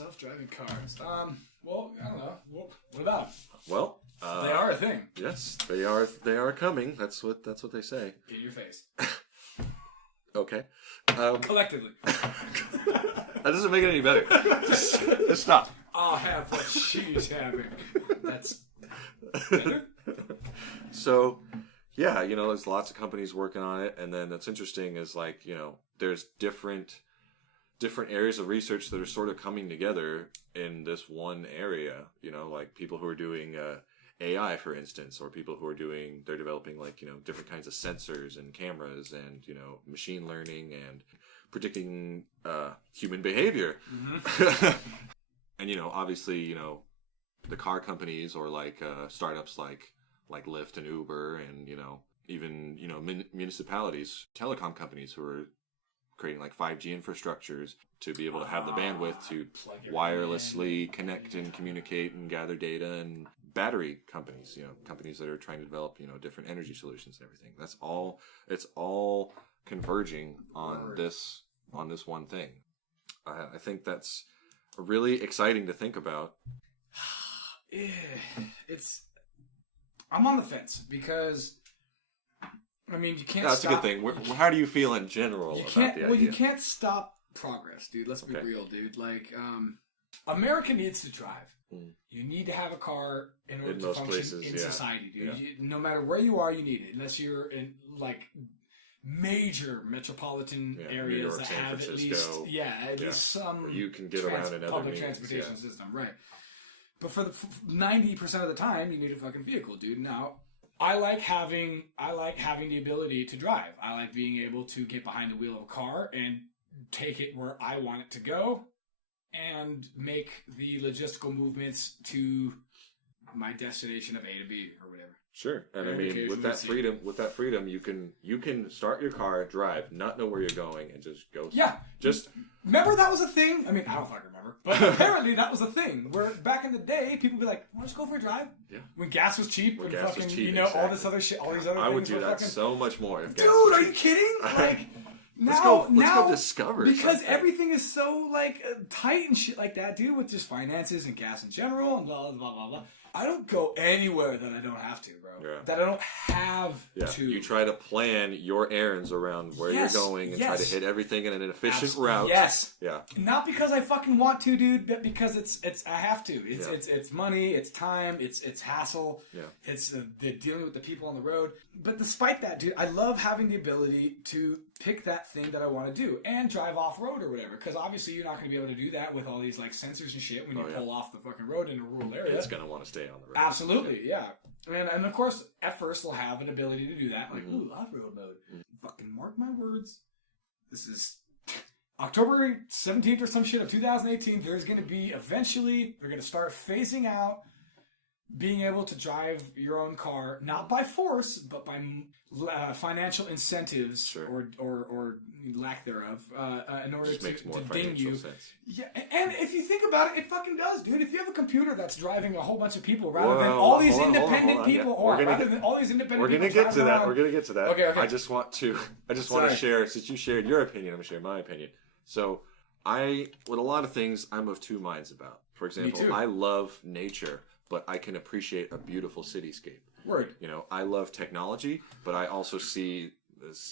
Self-driving cars. Well, I don't know. What about them? Well, They are a thing. Yes, they are. They are coming. That's what they say. In your face. Okay. Collectively. That doesn't make it any better. Just stop. I'll have what she's having. That's better? So, yeah, there's lots of companies working on it, and then that's interesting is like, there's different areas of research that are sort of coming together in this one area. Like people who are doing AI, for instance, or people who are they're developing like different kinds of sensors and cameras and machine learning and predicting human behavior. Mm-hmm. And obviously the car companies or like startups like Lyft and Uber and even municipalities, telecom companies who are creating like 5G infrastructures to be able to have the bandwidth to wirelessly connect and communicate and gather data, and battery companies, companies that are trying to develop different energy solutions and everything. It's all converging on this one thing. I think that's really exciting to think about. I'm on the fence because you can't. That's stop, a good thing. How do you feel in general about the idea? Well, you can't stop progress, dude. Let's be real, dude. Like, America needs to drive. Mm. You need to have a car in order to function in society, dude. Yeah. No matter where you are, you need it. Unless you're in like major metropolitan areas New York, that San have Francisco, at least some where you can get around in public other transportation system, right? But for the 90% of the time, you need a fucking vehicle, dude. Now, I like having the ability to drive. I like being able to get behind the wheel of a car and take it where I want it to go and make the logistical movements to my destination of A to B or whatever. Sure. And with that freedom, you can start your car, drive, not know where you're going, and just go. Yeah. Remember that was a thing? I don't fucking remember. But apparently that was a thing where back in the day, people would be like, "Want to go for a drive?" Yeah. When gas was cheap, exactly. all this other shit, all these other things. I would do that so much more. If dude, are you kidding? Like, let's go discover because something. everything is so like tight and shit like that, dude. With just finances and gas in general and blah blah blah blah. I don't go anywhere that I don't have to, bro. Yeah. That I don't have to. You try to plan your errands around where you're going and try to hit everything in an efficient route. Yes. Yeah. Not because I fucking want to, dude, but because I have to. It's money, it's time, it's hassle. Yeah. It's the dealing with the people on the road. But despite that, dude, I love having the ability to pick that thing that I want to do and drive off road or whatever. Because obviously you're not going to be able to do that with all these like sensors and shit when you pull off the fucking road in a rural area. It's going to want to stay on the road. Absolutely, yeah. And of course, at first, they'll have an ability to do that. Like, ooh, off-road mode. Fucking mark my words. This is October 17th or some shit of 2018. There's going to be, eventually, they're going to start phasing out being able to drive your own car, not by force, but by financial incentives or lack thereof, in order to ding you. Sense. Yeah, and if you think about it, it fucking does, dude. If you have a computer that's driving a whole bunch of people rather than all these independent people, or rather than all these independent people, we're gonna get to that. We're gonna get to that. Okay. I just want to share, since you shared your opinion, I'm gonna share my opinion. So, with a lot of things, I'm of two minds about. For example, I love nature, but I can appreciate a beautiful cityscape. Word. I love technology, but I also see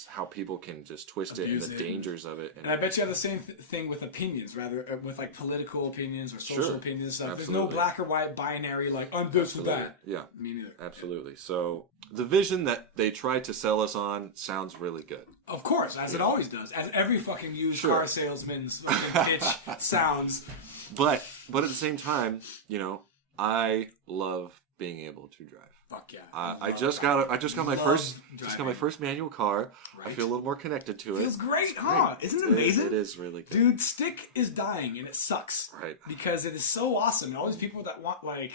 how people can just twist it and the dangers of it. And I bet you have the same thing with opinions, rather with like political opinions or social opinions and stuff. Absolutely. There's no black or white binary like I'm this or that. Yeah. Me neither. Absolutely. So the vision that they tried to sell us on sounds really good. Of course, as it always does. As every fucking used car salesman's fucking pitch sounds. But at the same time, I love being able to drive. Fuck yeah! I just got my first manual car. Right. I feel a little more connected to it. Feels great, huh? Isn't it amazing? It is really good. Dude, stick is dying and it sucks. Right. Because it is so awesome. And all these people that want like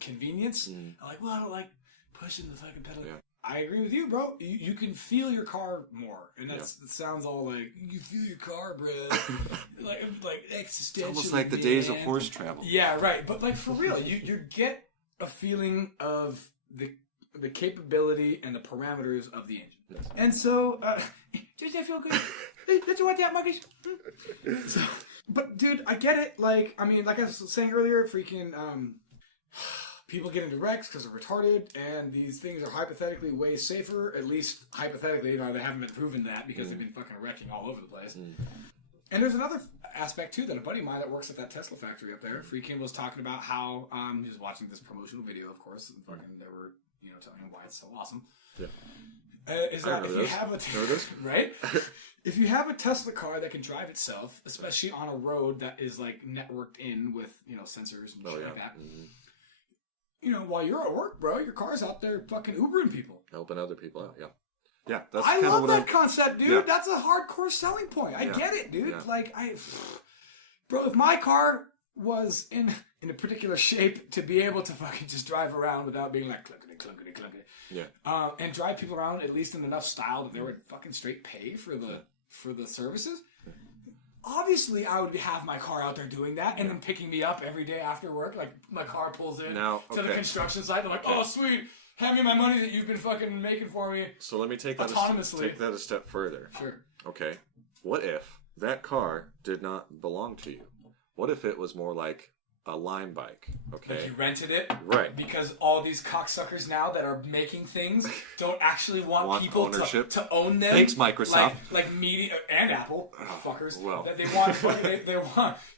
convenience are like, well, I don't like pushing the fucking pedal. Yeah. I agree with you, bro. You can feel your car more, and that sounds all like you feel your car, bro. like existential. It's almost like the days of horse travel. Yeah, right. But like for real, you get a feeling of the capability and the parameters of the engine. Yes. And so, does that feel good? Did you want that, monkeys? But dude, I get it. Like, I mean, like I was saying earlier, freaking people get into wrecks because they're retarded, and these things are hypothetically way safer. At least hypothetically, you know, they haven't been proven that because they've been fucking wrecking all over the place. And there's another aspect too that a buddy of mine that works at that Tesla factory up there, freaking was talking about how he was watching this promotional video, of course, and fucking they were, you know, telling him why it's so awesome. Yeah. Is that if you have a right? If you have a Tesla car that can drive itself, especially on a road that is like networked in with, you know, sensors and shit like that, you know, while you're at work, bro, your car's out there fucking Ubering people, helping other people out. Yeah, yeah. That's I kinda love what that concept, dude. Yeah. That's a hardcore selling point. I get it, dude. Yeah. Like bro, if my car was in a particular shape to be able to fucking just drive around without being like clunkety, clunkety, clunkety. Yeah. And drive people around at least in enough style that they would fucking straight pay for the services. Obviously, I would have my car out there doing that and then picking me up every day after work. Like, my car pulls in to the construction site. They're like, oh, sweet. Hand me my money that you've been fucking making for me. So let me take that a step further. Sure. Okay. What if that car did not belong to you? What if it was more like a Lime bike? Okay. Like you rented it? Right. Because all these cocksuckers now that are making things don't actually want people ownership. to own them. Thanks, Microsoft. Like media and Apple, fuckers. Well.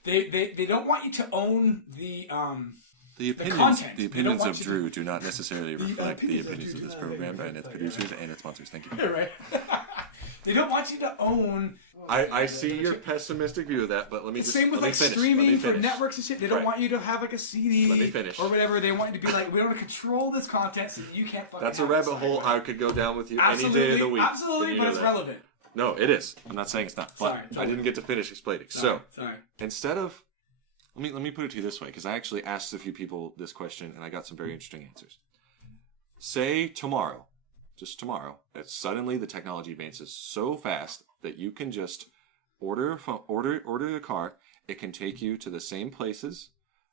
They don't want you to own the content. The opinions of Drew do not necessarily reflect the opinions of this program and its producers and its sponsors. Thank you. Right. They don't want you to own. I see your pessimistic view of that, but let me just same with like finish. streaming for networks and shit. They don't want you to have like a CD. Let me finish. Or whatever. They want you to be like, we don't control this content so that you can't fucking. That's a rabbit hole I could go down with you any day of the week. Absolutely, but it's relevant. No, it is. I'm not saying it's not. But I didn't get to finish explaining. Sorry. Instead of, let me put it to you this way, because I actually asked a few people this question and I got some very interesting answers. Say tomorrow, just tomorrow, that suddenly the technology advances so fast that you can just order a car. It can take you to the same places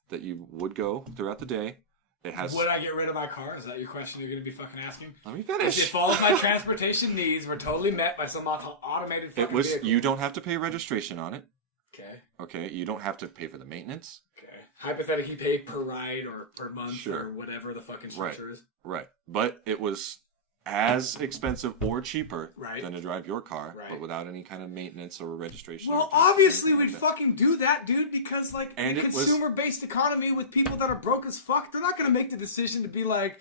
that you would go throughout the day. It has. Would I get rid of my car? Is that your question you're going to be fucking asking? Let me finish. If all of my transportation needs were totally met by some automated fucking vehicle. You don't have to pay registration on it. Okay. Okay. You don't have to pay for the maintenance. Okay. Hypothetically, pay per ride or per month or whatever the fucking structure is. Right. But it was as expensive or cheaper right. than to drive your car, right. but without any kind of maintenance or registration. Well, obviously we'd fucking do that, dude, because like in a consumer-based economy with people that are broke as fuck, they're not going to make the decision to be like,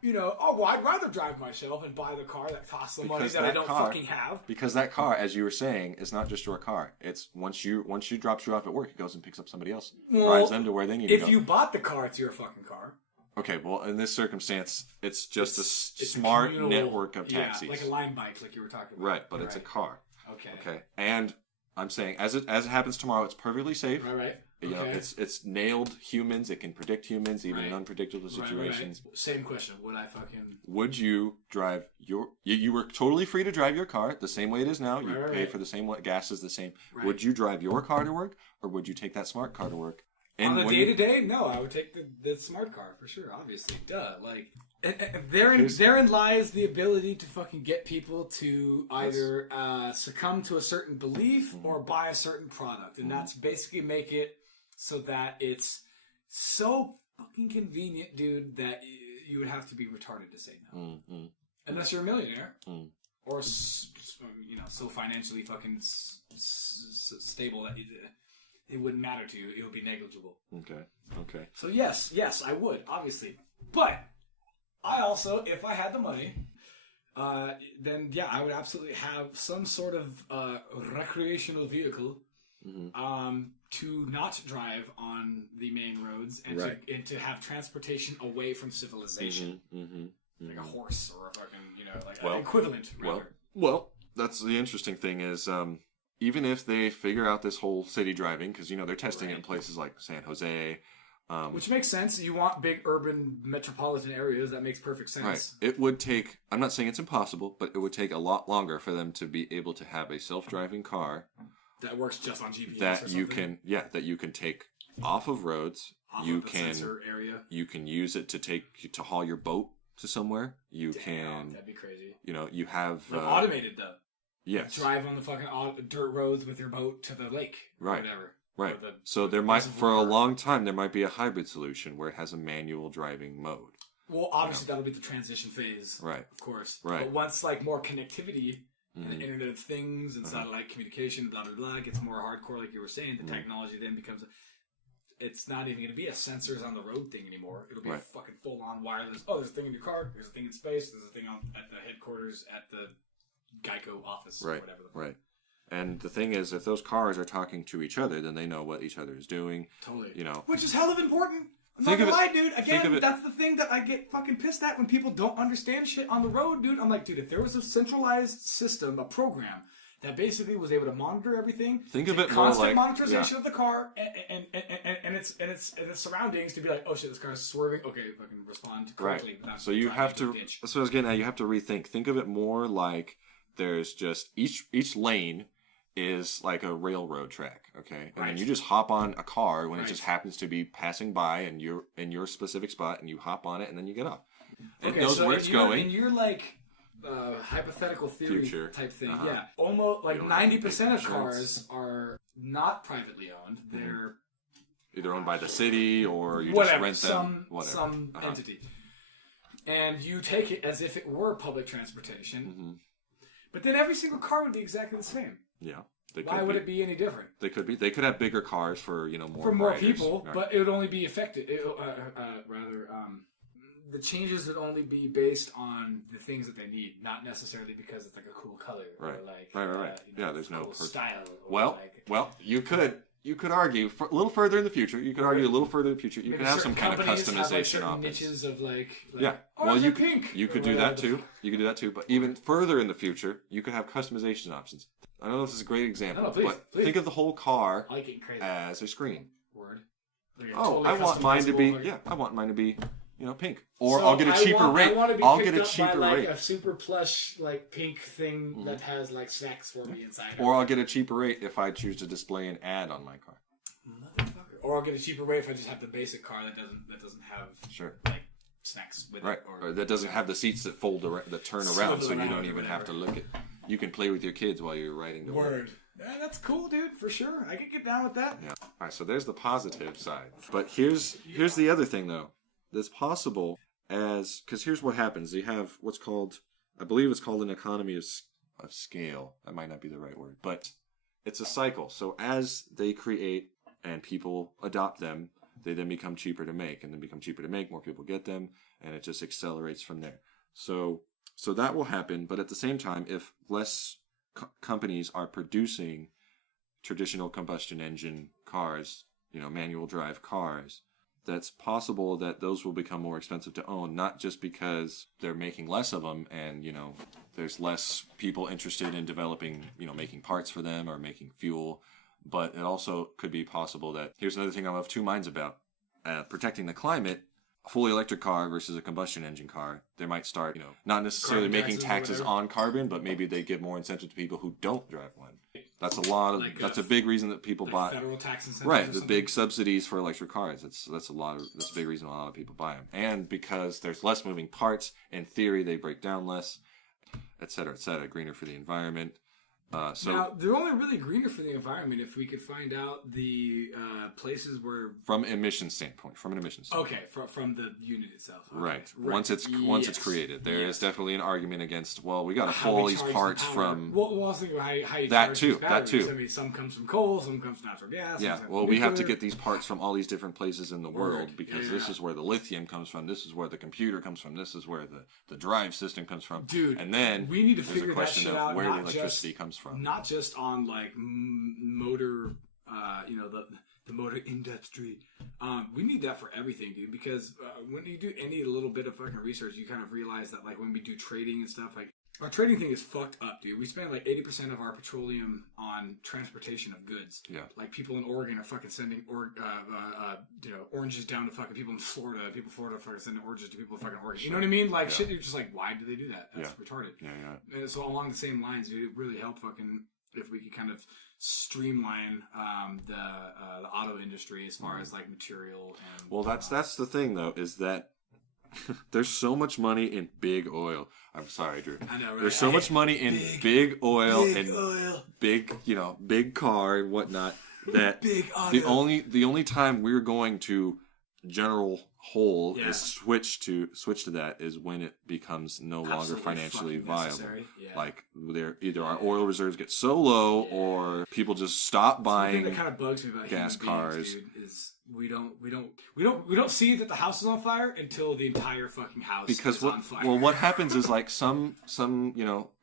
you know, oh, well, I'd rather drive myself and buy the car that costs the money that I don't fucking have. Because that car, as you were saying, is not just your car. It's once you drops you off at work, it goes and picks up somebody else, drives them to where they need to go. If you bought the car, it's your fucking car. Okay, well, in this circumstance, it's just a smart network of taxis. Yeah, like a Lime bike, like you were talking about. Right, but it's a car. Okay. And I'm saying, as it happens tomorrow, it's perfectly safe. Right. You know, it's nailed humans. It can predict humans, even in unpredictable situations. Right. Same question. Would I fucking... Would you drive your... You were totally free to drive your car the same way it is now. You pay for the same... Gas is the same. Right. Would you drive your car to work, or would you take that smart car to work? And on the day-to-day, no, I would take the smart car for sure, obviously. Duh. Like, therein lies the ability to fucking get people to either succumb to a certain belief or buy a certain product. And that's basically make it so that it's so fucking convenient, dude, that you would have to be retarded to say no. Unless you're a millionaire. Or, you know, so financially fucking stable that it wouldn't matter to you. It would be negligible. Okay. So yes, I would, obviously. But I also, if I had the money, then yeah, I would absolutely have some sort of recreational vehicle to not drive on the main roads and to have transportation away from civilization. Like a horse or a fucking, you know, like an equivalent, rather. Well, that's the interesting thing is... even if they figure out this whole city driving, because, you know, they're testing it in places like San Jose. Which makes sense. You want big urban metropolitan areas. That makes perfect sense. Right. It would take, I'm not saying it's impossible, but it would take a lot longer for them to be able to have a self-driving car. That works just on GPS that or something. That you can take off of roads. Off of the sensor area. You can use it to haul your boat to somewhere. That'd be crazy. You know, you have... automated, though. Yes. Drive on the fucking dirt roads with your boat to the lake. Or whatever. Right. or So there might, for a reservoir. long time, there might be a hybrid solution where it has a manual driving mode. Well, obviously that'll be the transition phase, Right. of course. Right. But once like more connectivity and the Mhm. Internet of Things and satellite communication, blah blah blah, gets more hardcore, like you were saying, the technology then becomes. It's not even going to be a sensors on the road thing anymore. It'll be a Right. fucking full on wireless. Oh, there's a thing in your car. There's a thing in space. There's a thing at the headquarters at the Geico office or Right. whatever. Right. And the thing is, if those cars are talking to each other, then they know what each other is doing. Totally. You know, Which is hell of important. I'm Think not of gonna it- lie, dude. think of Again, it- that's the thing that I get fucking pissed at when people don't understand shit on the road, dude. I'm like, dude, if there was a centralized system, a program that basically was able to monitor everything, Think of take it more constant like- monitorization of the car and its surroundings to be like, oh shit, this car's swerving. Okay, fucking respond correctly. right. without So you driving have into a to. ditch. That's what I was getting at. You have to rethink. Think of it more like there's just each lane is like a railroad track, okay? And Right. then you just hop on a car when Right. it just happens to be passing by and you're in your specific spot and you hop on it and then you get off. It knows where it's going. In your like hypothetical theory Future. type thing, Uh-huh. yeah, almost like don't have to pay 90% of insurance. cars are not privately owned. They're Either owned by the city or you whatever, just rent them. Whatever. some Uh-huh. entity, and you take it as if it were public transportation. Mhm. But then every single car would be exactly the same. Yeah. They Why could would be. it be any different? They could be. They could have bigger cars for more For more riders. people, Right. but it would only be affected. The changes would only be based on the things that they need, not necessarily because it's like a cool color or Right. like Right. Yeah, there's no cool person- style. Or Well, like, you could argue for a little further in the future. You could argue a little further in the future. You maybe could have some certain kind of companies have, like, customization certain options. niches of like Yeah. oh, Well, they're you pink. you could or do whatever that the too. fuck. You could do that too. But even further in the future, you could have customization options. I know this is a great example, No, please, but please. think of the whole car I like getting crazy. as a screen. Word. Like a Oh, totally I want mine to be customizable fucking- I want mine to be pink. Or So I'll get a cheaper rate. I want to be I'll picked get a up by, cheaper like, rate. a super plush like pink thing that has like snacks for me inside. Or I'll get a cheaper rate if I choose to display an ad on my car. Motherfucker. Or I'll get a cheaper rate if I just have the basic car that doesn't have Sure. like snacks with Right. it. Or that doesn't have the seats that that turn Swivel around, so you around don't or even have to whatever. look at. You can play with your kids while you're riding to work. Word. Yeah, that's cool, dude. For sure, I could get down with that. Yeah. All right. So there's the positive side. But here's the other thing though. That's possible because here's what happens. You have what's called, I believe it's called an economy of scale. That might not be the right word, but it's a cycle. So as they create and people adopt them, they then become cheaper to make, and then become cheaper to make. More people get them, and it just accelerates from there. So that will happen. But at the same time, if less companies are producing traditional combustion engine cars, manual drive cars, that's possible that those will become more expensive to own, not just because they're making less of them and, there's less people interested in developing, making parts for them or making fuel, but it also could be possible that, here's another thing I'm of two minds about, protecting the climate. A fully electric car versus a combustion engine car, they might start, not necessarily Carbon making taxes or taxes whatever. on carbon, but maybe they give more incentive to people who don't drive one. That's that's a big reason that people Like buy. federal tax incentives. Right, or the something. big subsidies for electric cars. That's a big reason a lot of people buy them. And because there's less moving parts, in theory they break down less, et cetera, greener for the environment. Now, they're only really greener for the environment if we could find out the places where. from an emission standpoint. Okay, from the unit itself. Okay. Right. Once it's created, there is definitely an argument against. Well, we got to How pull we all these charge the parts power. from. Well, I was thinking how you That charge too, these that batteries. too. I mean, some comes from coal, some comes from natural gas. Yeah, some comes well, from we have to nuclear. get these parts from all these different places in the world Word. because Yeah. this is where the lithium comes from. This is where the computer comes from. This is where the drive system comes from. Dude, and then we need to there's a figure that question shit of out. where the Not electricity just, comes from. not just on like motor, the motor industry. We need that for everything, dude. Because when you do any little bit of fucking research, you kind of realize that like when we do trading and stuff, like our trading thing is fucked up, dude. We spend like 80% of our petroleum on transportation of goods. Yeah. Like people in Oregon are fucking sending oranges down to fucking people in Florida. People in Florida are fucking sending oranges to people in fucking Oregon. You know what I mean? Like shit. You're just like, why do they do that? That's retarded. Yeah. And so along the same lines, dude, it really helped fucking if we could kind of streamline the auto industry as far as like material and. Well, that's the thing though, is that there's so much money in big oil. I'm sorry, Drew. I know, right? There's so much money in big oil big and oil. big, big car and whatnot that Big auto. the only time we're going to general whole Yeah. is switch to that is when it becomes no longer Absolutely financially fucking viable. necessary. Yeah. Like they're either our oil reserves get so low or people just stop The thing buying. that kind of bugs me about gas human beings, cars. dude, is we don't see that the house is on fire until the entire fucking house Because is on fire. what happens is like some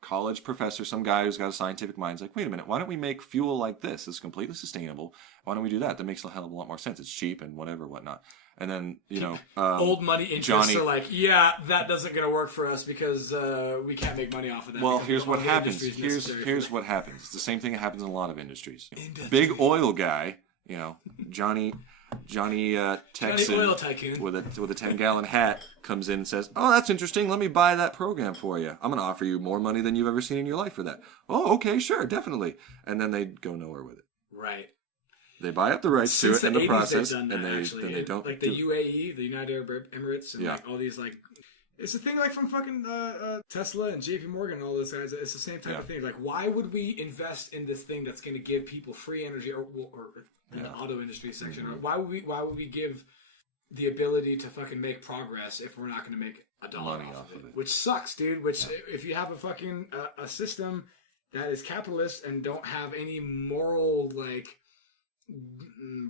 college professor, some guy who's got a scientific mind is like, wait a minute, why don't we make fuel like this? It's completely sustainable. Why don't we do that? That makes a hell of a lot more sense. It's cheap and whatnot. And then old money interests Johnny- are like, yeah, that doesn't gonna work for us because we can't make money off of that. well, because here's what the happens. industry is necessary Here's for what happens. It's the same thing that happens in a lot of industries. Industry. Big oil guy, Johnny that. Texan Johnny Oil Tycoon. with a 10-gallon hat comes in and says, "Oh, that's interesting. Let me buy that program for you. I'm going to offer you more money than you've ever seen in your life for that." "Oh, okay, sure, definitely." And then they go nowhere with it. Right. They buy up the rights Since to it in the 80s process, they've done and that, then they don't like do the it. UAE, the United Arab Emirates, and Yeah. like all these like. It's the thing like from fucking Tesla and JP Morgan and all those guys. It's the same type Yeah. of thing. Like, why would we invest in this thing that's going to give people free energy, or in the auto industry section? Or why would we give the ability to fucking make progress if we're not going to make a dollar Money off of it? Which sucks, dude. Which if you have a fucking a system that is capitalist and don't have any moral like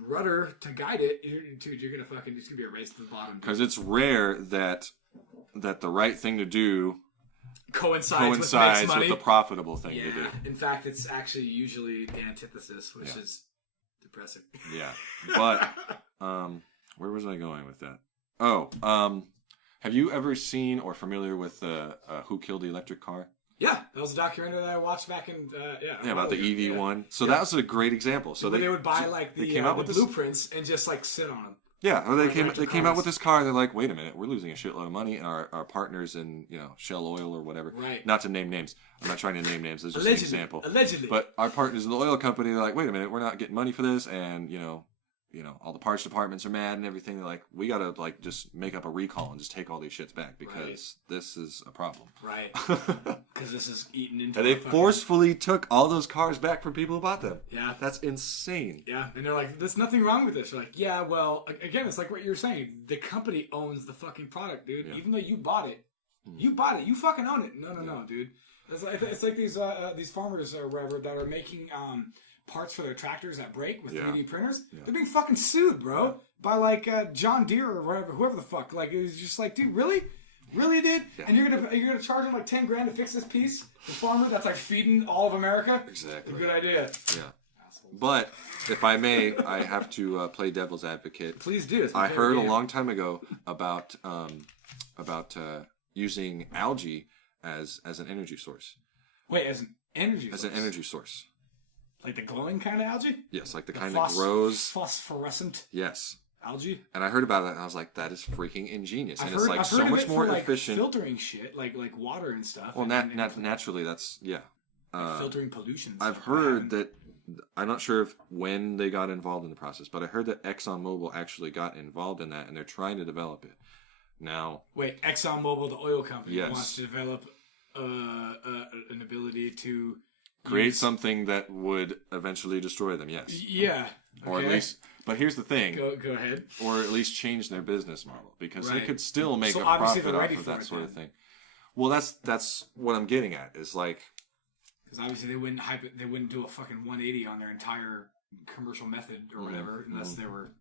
rudder to guide it, you're gonna fucking it's gonna be a race to the bottom. Because it's rare that the right thing to do coincides with, makes with money. the profitable thing to do. In fact, it's actually usually the antithesis, which is depressing. Yeah. But where was I going with that? Oh, have you ever seen or familiar with Who Killed the Electric Car? Yeah, that was a documentary that I watched back in About the EV one. So that was a great example. So they would buy like they the, came out with blueprints and just like sit on them. Yeah, well, they electric came out cars. with this car. And they're like, wait a minute, we're losing a shitload of money, and our partners in Shell Oil or whatever. Right. Not to name names. I'm not trying to name names. It's just Allegedly. an example. Allegedly. But our partners in the oil company, they're like, wait a minute, we're not getting money for this, and all the parts departments are mad and everything. They're like, we gotta like just make up a recall and just take all these shits back because this is a problem. Right. Because this is eaten into. And they our fucking- forcefully took all those cars back from people who bought them. Yeah. That's insane. Yeah, and they're like, "There's nothing wrong with this." They're like, "Yeah, well, again, it's like what you're saying. The company owns the fucking product, dude. Yeah. Even though you bought it, you bought it. You fucking own it. No, dude. It's like these farmers or whatever that are making parts for their tractors that break with 3D printers. Yeah. They're being fucking sued, bro, by like John Deere or whoever the fuck. Like it was just like, dude, really? Really, dude? Yeah. And you're gonna charge them like $10,000 to fix this piece? The farmer that's like feeding all of America? Exactly. A good idea. Yeah. But if I may, I have to play devil's advocate. Please do. It's my I favorite heard a game. long time ago about using algae as an energy source. Wait, as an energy As source? an energy source. Like the glowing kind of algae? Yes, like the kind that grows. Phosphorescent Yes. algae? And I heard about that and I was like, that is freaking ingenious. And I've it's heard, like I've so heard of much it more for, like, efficient. filtering shit, like water and stuff. Well, and naturally, that's, yeah. filtering pollution. and I've stuff. heard that, I'm not sure if when they got involved in the process, but I heard that ExxonMobil actually got involved in that and they're trying to develop it. Now, Wait, ExxonMobil, the oil company, Yes. wants to develop an ability to create use- something that would eventually destroy them, yes. Yeah. Or at okay. least, but here's the thing, Go ahead. or at least change their business model because they Right. could still make So a obviously profit they're off ready of for that it sort of then. thing. Well, that's what I'm getting at is like, Because obviously they wouldn't hype it. They wouldn't do a fucking 180 on their entire commercial method or whatever unless they were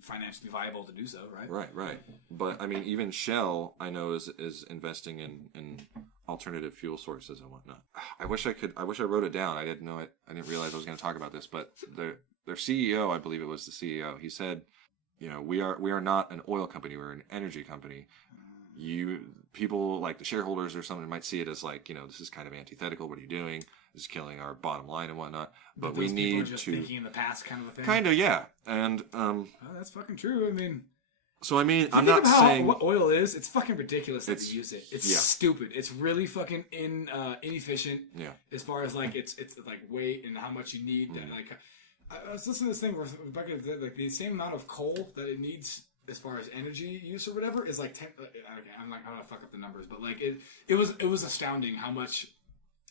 financially viable to do so, right? right. But I mean, even Shell, I know is investing in alternative fuel sources and whatnot. I wish I wrote it down. I didn't know it. I didn't realize I was going to talk about this. But their CEO, I believe it was the CEO, he said, we are not an oil company. We're an energy company. People like the shareholders or something might see it as like, this is kind of antithetical. What are you doing? This is killing our bottom line and whatnot. But we those people are need just to thinking in the past, kind of a thing. kind of, yeah. And Oh, that's fucking true. I mean, so I mean, I'm think not of how saying what oil is. It's fucking ridiculous that It's- they use it. It's yeah. stupid. It's really fucking inefficient. Yeah. As far as like it's like weight and how much you need. That, like I was listening to this thing where Rebecca said, like the same amount of coal that it needs as far as energy use or whatever is like 10. Okay, I'm not gonna fuck up the numbers, but like it was astounding how much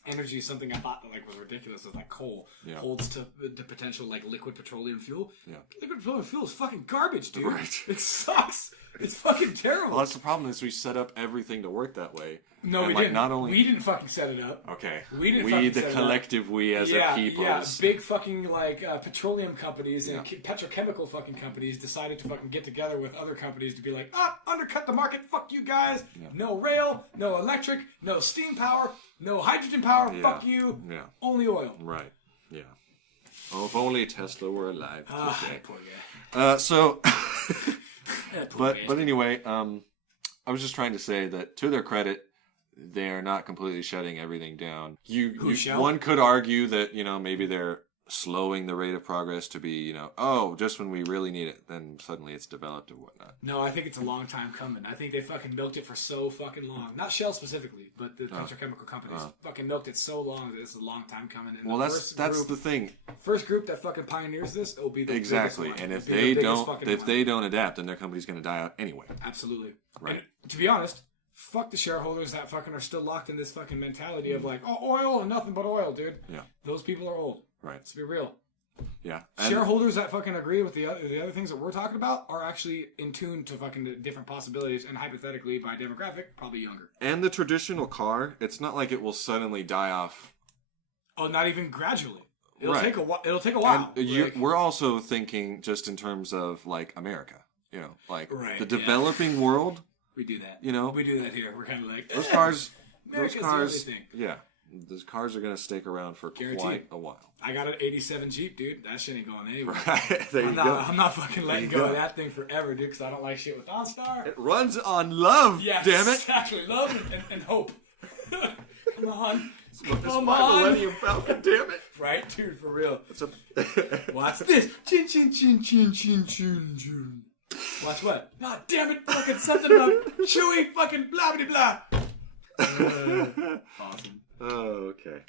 energy is something I thought that like was ridiculous. Is like coal Yeah. holds to the potential like liquid petroleum fuel. Yeah. Liquid petroleum fuel is fucking garbage, dude. Right. It sucks. It's fucking terrible. Well, that's the problem is we set up everything to work that way. No, And, we like, didn't. not only- We didn't fucking set it up. Okay. We didn't We, fucking the set it up. collective we as a people. Yeah, big fucking like petroleum companies and Yeah. petrochemical fucking companies decided to fucking get together with other companies to be like, undercut the market, fuck you guys. Yeah. No rail, no electric, no steam power, no hydrogen power, Yeah. fuck you. Yeah. Only oil. Right. Yeah. Oh, if only Tesla were alive today. Poor guy. So, That poor but guy. anyway, I was just trying to say that to their credit, they are not completely shutting everything down. Shell? One could argue that maybe they're slowing the rate of progress to be just when we really need it, then suddenly it's developed and whatnot. No, I think it's a long time coming. I think they fucking milked it for so fucking long. Not Shell specifically, but the petrochemical companies fucking milked it so long that this is a long time coming. And Well, the that's first the thing. first group that fucking pioneers this, it'll be the Exactly. biggest one. And if It'll be they the biggest don't fucking if one. they don't adapt, then their company's going to die out anyway. Absolutely. Right. And to be honest, fuck the shareholders that fucking are still locked in this fucking mentality of like, oh, oil and nothing but oil, dude. Yeah. Those people are old. Right. Let's be real. Yeah. Shareholders that fucking agree with the other things that we're talking about are actually in tune to fucking different possibilities, and hypothetically, by demographic, probably younger. And the traditional car, it's not like it will suddenly die off. Oh, not even gradually. It'll Right. take a while. It'll take a while. And we're also thinking just in terms of like America, Right, the yeah. developing world. We do that. You know? We do that here. We're kind of like Those cars, America's those cars, the only thing. yeah, those cars are going to stick around for Guaranteed. quite a while. I got an '87 Jeep, dude. That shit ain't going anywhere. Right there, you go. I'm not fucking letting There you go of go. that thing forever, dude, because I don't like shit with OnStar. It runs on love. Yes, Damn it! exactly. Love and hope. Come on. It's Come my on. Millennium Falcon. Damn it! Right, dude, for real. It's a Watch this. Chin, chin, chin, chin, chin, chin, chin. Watch what? God damn it, fucking something about chewy fucking blah, blah, blah. Awesome. Oh, okay.